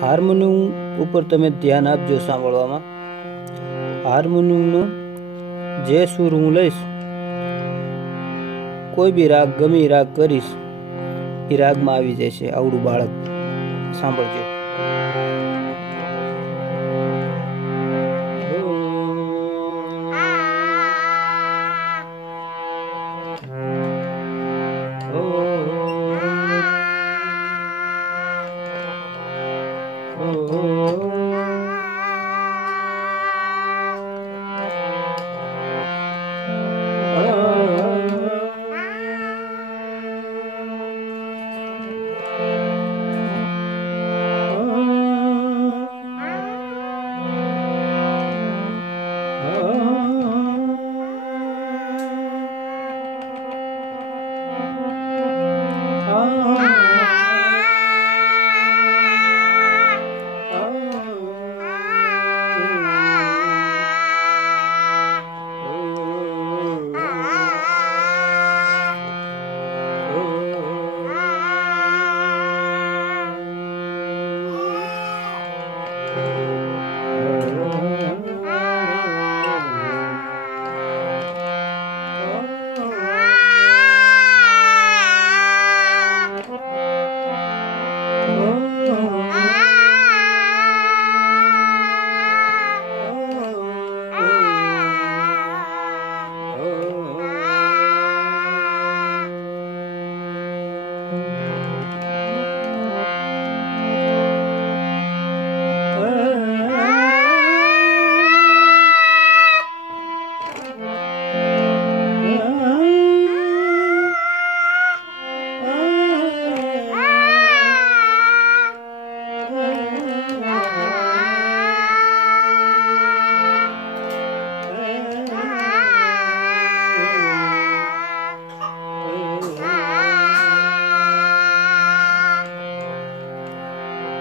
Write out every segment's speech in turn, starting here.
હાર્મોનિયમ ઉપર તમે ધ્યાન આપજો સાંભળવામાં। હાર્મોનિયમનો જે સૂર હું લઈશ, કોઈ બી રાગ ગમે રાગ કરીશ એ રાગમાં આવી જશે। આવડું બાળક સાંભળજો।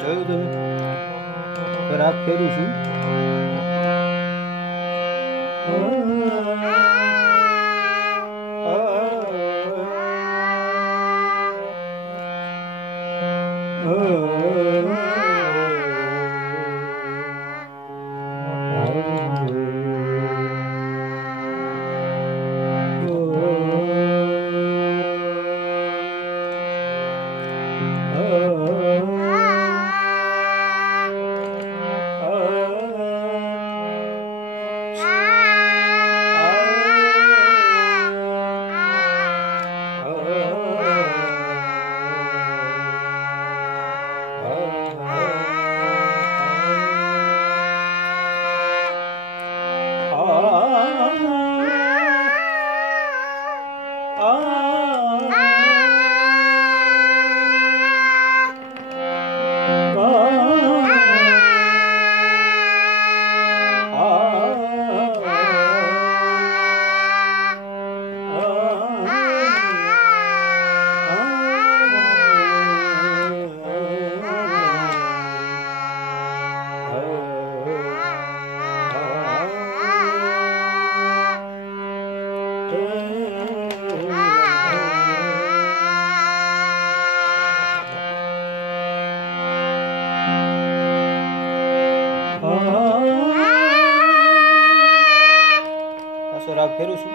જોયું તમે? રાગ ફેરું છું। રાગ ફેરું છું।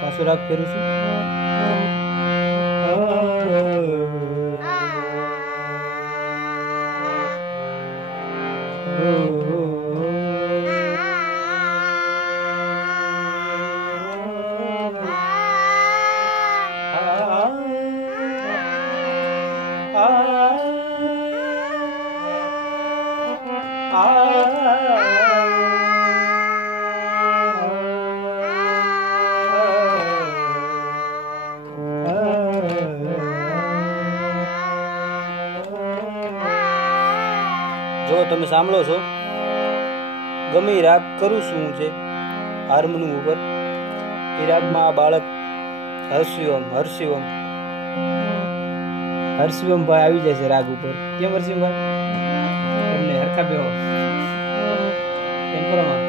પાછો રાગ ફેરું છું। જો તમે સાંભળો છો, ગમે રાગ કરું છું હું છે હાર્મોનિયમ ઉપર, એ રાગમાં આ બાળક હર્ષિવમ ભાઈ આવી જાય છે રાગ ઉપર. કેમ હર્ષિવમ ભાઈ? એમને હરખા બેહો કેમ કરો માં?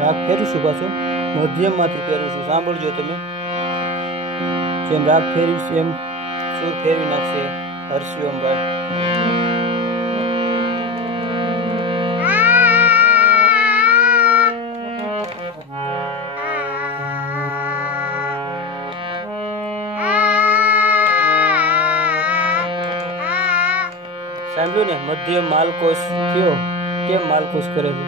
રાગ ફેરું છું પાછો, મધ્યમમાંથી ફેરું છું. સાંભળજો તમે, જેમ રાગ ફેરવીશ એમ સુર ફેરવી નાખશે હર્ષિવમ ભાઈ. સાંભળ્યું ને? મધ્યમ માલકોશ કયો, કેમ માલકોશ કરે છે?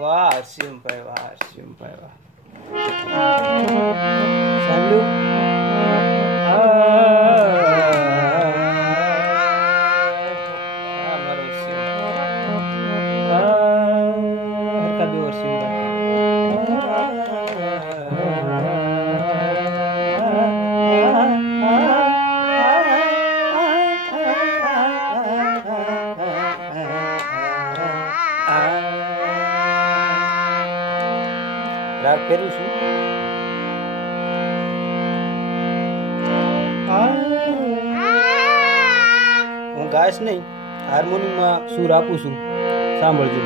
વાહ હર્ષિવમ ભાઈ, વાહ હર્ષિવમ ભાઈ, વાહ. રાગ ફેરવું છું. હું ગાઈશ નહીં, હાર્મોનિયમમાં સૂર આપું છું, સાંભળજો.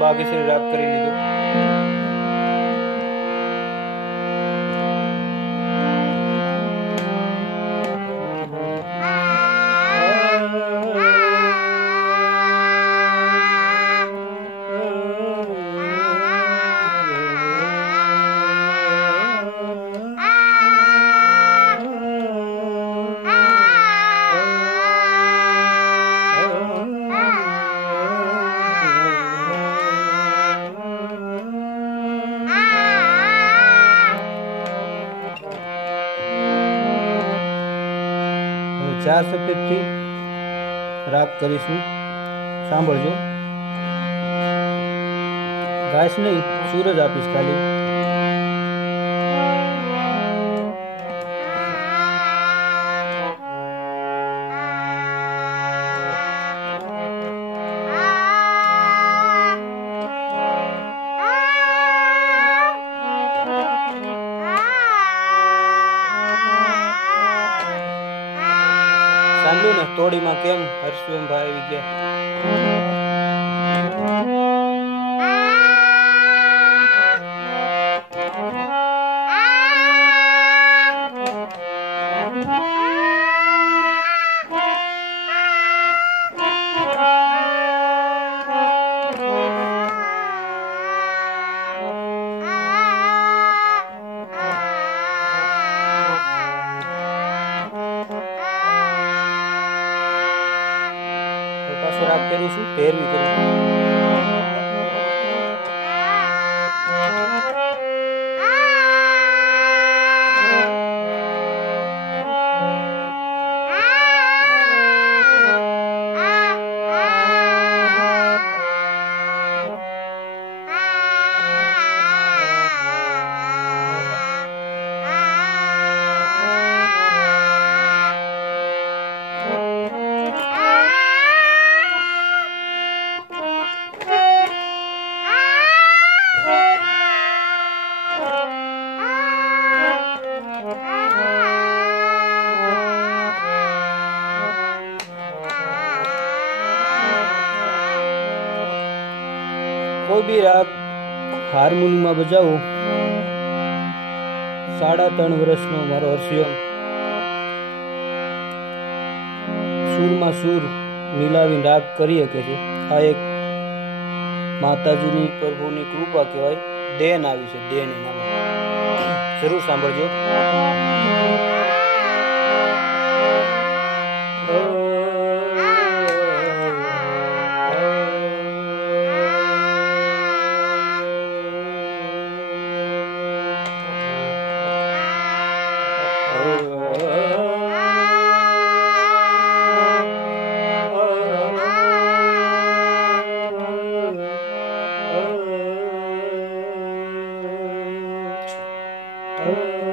બાગેશ્વરી રાગ કરી લીધો. ચાર સફેદથી રાગ કરીશું, સાંભળજો. ગાઈશ નહીં, સૂર જ આપીશ ખાલી. સાંભળ્યું ને તોડીમાં કેમ હર્ષભાઈ આવી ગયા. પાછો રાગ ફેરવું છું, ફેરવી કરું. કોઈ બી રાગ હાર્મોનિયમમાં બજાવો. 3.5 વર્ષનો મારો હર્ષિયમ સૂરમાં સૂર મિલાવીને રાગ કરી શકે છે. આ એક માતાજીની પ્રભુની કૃપા કહેવાય. દેન આવી છે, દેન એનામાં. જરૂર સાંભળજો. Oh